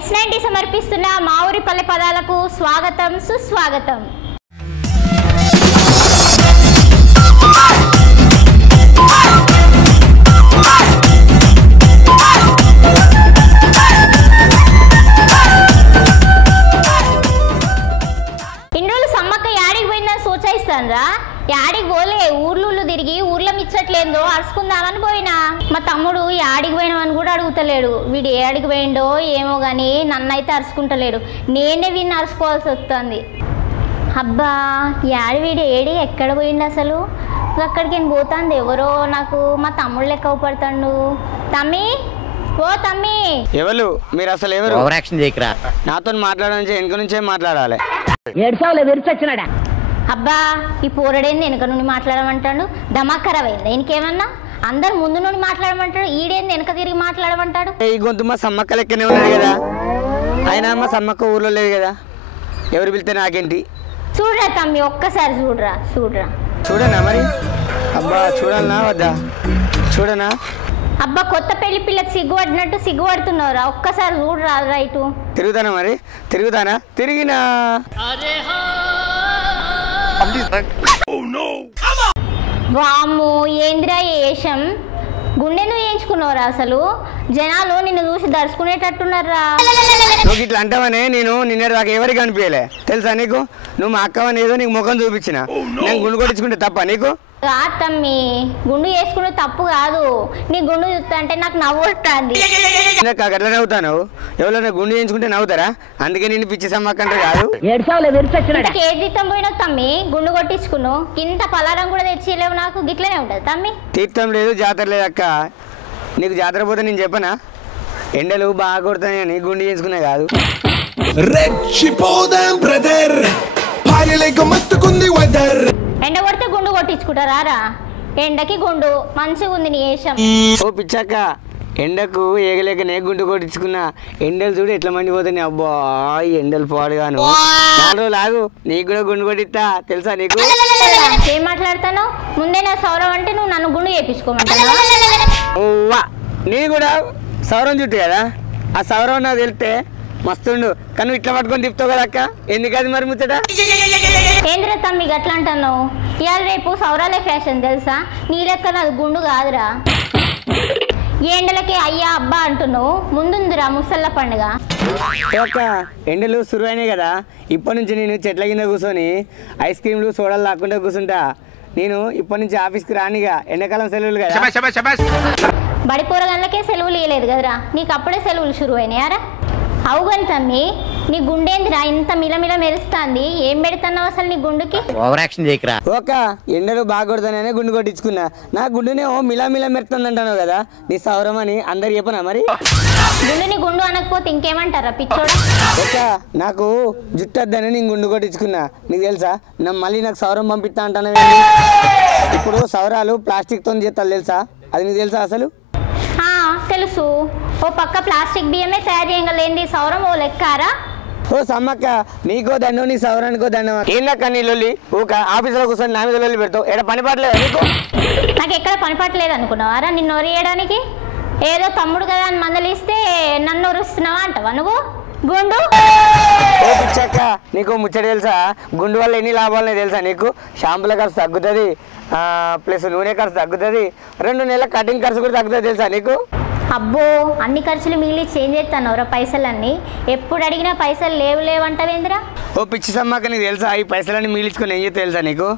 yes ninety సమర్పిస్తున్న మా ఊరి పల్లె పదాలకు స్వాగతం సుస్వాగతం చేశానరా యాడికి పోలే ఊర్లు తిరిగి ఊర్లో మిచ్చట్లేందో అరుచుకుందామని పోయినా మా తమ్ముడు యాడికి పోయినామని కూడా అడుగుతలేడు వీడు ఏడికి పోయిండో ఏమో కానీ నన్నైతే అరుచుకుంటలేడు నేనే వీడిని అరుచుకోవాల్సి వస్తుంది అబ్బా యాడి వీడి ఏడి ఎక్కడ పోయిండు అసలు అక్కడికి నేను పోతాంది ఎవరో నాకు మా తమ్ముడు లెక్క పడతాడు తమ్మి ఓ తమ్మి ఎవరు మీరు అసలు ఎవరు నాతో మాట్లాడాలి వెనుక నుంచే మాట్లాడాలి అబ్బా ఈ పూరడైంది వెనక నుండి మాట్లాడమంటాడు దమాక్ ఖరాబ్ అయింది ఇంకేమన్నా అందరు ముందు నుండి మాట్లాడమంటాడు ఈడేంది వెనక తిరిగి మాట్లాడమంటాడు ఈ గొంతు మా సమ్మక్క లెక్కనే ఉన్నది కదా ఆయన మా సమ్మక్క ఊర్లో లేదు కదా ఎవరు పిలితే నాకేంటి చూడరా తమ్మి ఒక్కసారి చూడరా చూడరా చూడనా మరి అబ్బా చూడనా వద్దా చూడనా అబ్బా కొత్త పెళ్లి పిల్ల సిగ్గు సిగ్గుపడుతున్నారా ఒక్కసారి చూడరా రైటు తిరుగుతానా మరి తిరుగుతానా తిరిగినా వాము ఏంద్రా ఏషం గుండె నువ్వు రా అసలు జనాలు నిన్ను చూసి దర్చుకునేటట్టున్నారా నువ్వు అంటావనే నేను నిన్న నాకు ఎవరికి అనిపించలే తెలుసా నీకు నువ్వు మా అక్క ఏదో నీకు ముఖం చూపించిన నేను గుండె కొట్టించుకుంటే తప్ప నీకు తమ్మి గుండు వేసుకుంటే తప్పు కాదు నీ గుండు అంటే నాకు నవ్వు వస్తుంది ఎట్లా అవుతాను ఎవరైనా గుండు చేయించుకుంటే నవ్వుతారా అందుకే నేను పిచ్చి సమ్మక్కంటే కాదు కేజీతం పోయినా తమ్మి గుండు కొట్టించుకున్నావు కింద పలారం కూడా లేవు నాకు గిట్లనే ఉంటది తమ్మి తీర్థం లేదు జాతర లేదక్క నీకు జాతర పోతే నేను చెప్పనా ఎండలు బాగా కొడుతాయని గుండు చేయించుకునే కాదు రెచ్చిపోదాం బ్రదర్ భార్య లేక మస్తుకుంది వదర్ ఎండ కొడితే గుండు కొట్టించుకుంటారా రా ఎండకి గుండు మంచిగా ఉంది నీ వేషం ఓ పిచ్చాక ఎండకు ఏగలేక నే గుండు కొట్టించుకున్నా ఎండలు చూడు ఎట్లా మండిపోతాయి అబ్బా ఎండలు పాడుగాను లాగు నీకు కూడా గుండు కొట్టిస్తా తెలుసా నీకు ఏం మాట్లాడతాను ముందే నా సౌరం అంటే నువ్వు నన్ను గుండు చేపించుకోమంటావా నీ కూడా సౌరం చుట్టూ కదా ఆ సౌరవ్ నాకు తెలిస్తే మస్తుండు కానీ ఇట్లా పట్టుకొని తిప్పుతావు కదా అక్క ఎందుకది మరి ముచ్చటా ఏంద్ర తమ్మి గట్ల అంటాను ఇవాళ రేపు సౌరాలే ఫ్యాషన్ తెలుసా నీ లెక్క గుండు కాదురా ఎండలకి అయ్యా అబ్బా అంటున్నావు ముందుందిరా ముసళ్ళ పండుగ ఎండలు సురువైనాయి కదా ఇప్పటి నుంచి నేను చెట్ల కింద కూర్చొని ఐస్ క్రీమ్లు సోడలు లేకుండా కూర్చుంటా నేను ఇప్పటి నుంచి ఆఫీస్ కి రానిగా ఎండకాలం సెలవులు కదా బడిపోర గంటలకే సెలవులు ఇవ్వలేదు కదరా నీకు అప్పుడే సెలవులు సురువైనాయారా అవుగని తమ్మి నీ గుండెందిరా ఇంత మిలమిల మెరుస్తాంది ఏం పెడతావు అసలు నీ గుండుకి ఒక ఎండలు బాగుడుతానే గుండు కొట్టించుకున్నా నా గుండునే ఓ మిలమిల మెరుస్తుంది అంటాను కదా నీ సౌరం అని అందరు చెప్పనా మరి గుండుని గుండు అనకపోతే ఇంకేమంటారా పిచ్చోడ ఒక నాకు జుట్టద్దని నీ గుండు కొట్టించుకున్నా నీకు తెలుసా నా మళ్ళీ నాకు సౌరం పంపిస్తా అంటాను ఇప్పుడు సౌరాలు ప్లాస్టిక్ తోని చేస్తా తెలుసా అది నీకు తెలుసా అసలు తెలుసు ఓ పక్క ప్లాస్టిక్ బియ్యమే తయారు చేయగలేంది సౌరం ఓ లెక్కారా ఓ సమ్మక్క నీకో దండం నీ సౌరానికో దండం ఏందక్క నీ లొల్లి ఊక ఆఫీసులోకి వస్తాను నా మీద లొల్లి పెడతావు పని నాకు ఎక్కడ పని పాటలేదు అనుకున్నావారా నిన్ను ఒరియడానికి ఏదో తమ్ముడు కదా అని మందలిస్తే నన్ను ఒరుస్తున్నావా అంటావా నువ్వు గుండు చక్క నీకు ముచ్చట తెలుసా గుండు వల్ల ఎన్ని లాభాలని తెలుసా నీకు షాంపుల ఖర్చు తగ్గుతుంది ప్లస్ నూనె ఖర్చు తగ్గుతుంది రెండు నెలల కటింగ్ ఖర్చు కూడా తగ్గుతుంది తెలుసా నీకు అబ్బో అన్ని ఖర్చులు మిగిలి చేంజ్ చేస్తాను పైసలన్నీ ఎప్పుడు అడిగినా పైసలు లేవు లేవు అంటవేంద్రా ఓ పిచ్చి సమ్మక్క నీకు తెలుసా ఈ పైసలన్నీ మిగిలించుకొని ఏం తెలుసా నీకు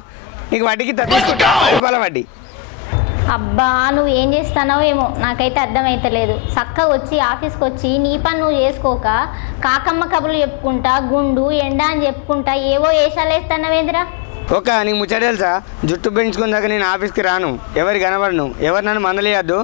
నీకు వడ్డీకి తగ్గిపోవాలి వడ్డీ అబ్బా నువ్వు ఏం చేస్తానో ఏమో నాకైతే అర్థమవుతలేదు చక్కగా వచ్చి ఆఫీస్కి వచ్చి నీ పని నువ్వు చేసుకోక కాకమ్మ కబులు చెప్పుకుంటా గుండు ఎండ అని చెప్పుకుంటా ఏవో వేషాలేస్తానవేంద్రా ఒక నీకు ముచ్చట తెలుసా జుట్టు పెంచుకుందాక నేను ఆఫీస్కి రాను ఎవరి కనబడను ఎవరు నన్ను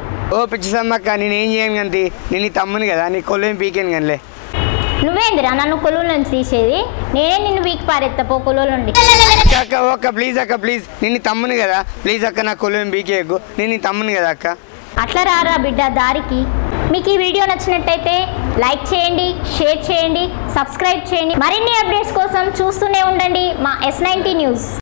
ఓ పిచ్చిసమ్మక్క నేను ఏం చేయను కంతి నేను నీ తమ్ముని కదా నీ కొలువేం పీకాను కానీ నువ్వేందిరా నన్ను కొలువు నుంచి తీసేది నేనే నిన్ను వీక్ పారెత్తపో కొలువులు అక్క ఒక్క ప్లీజ్ అక్క ప్లీజ్ నిన్ను తమ్ముని కదా ప్లీజ్ అక్క నా కొలువేం పీకేయకు నేను నీ తమ్ముని కదా అక్క అట్లా రారా బిడ్డ దారికి మీకు ఈ వీడియో నచ్చినట్టయితే లైక్ చేయండి షేర్ చేయండి సబ్స్క్రైబ్ చేయండి మరిన్ని అప్డేట్స్ కోసం చూస్తూనే ఉండండి మా ఎస్ న్యూస్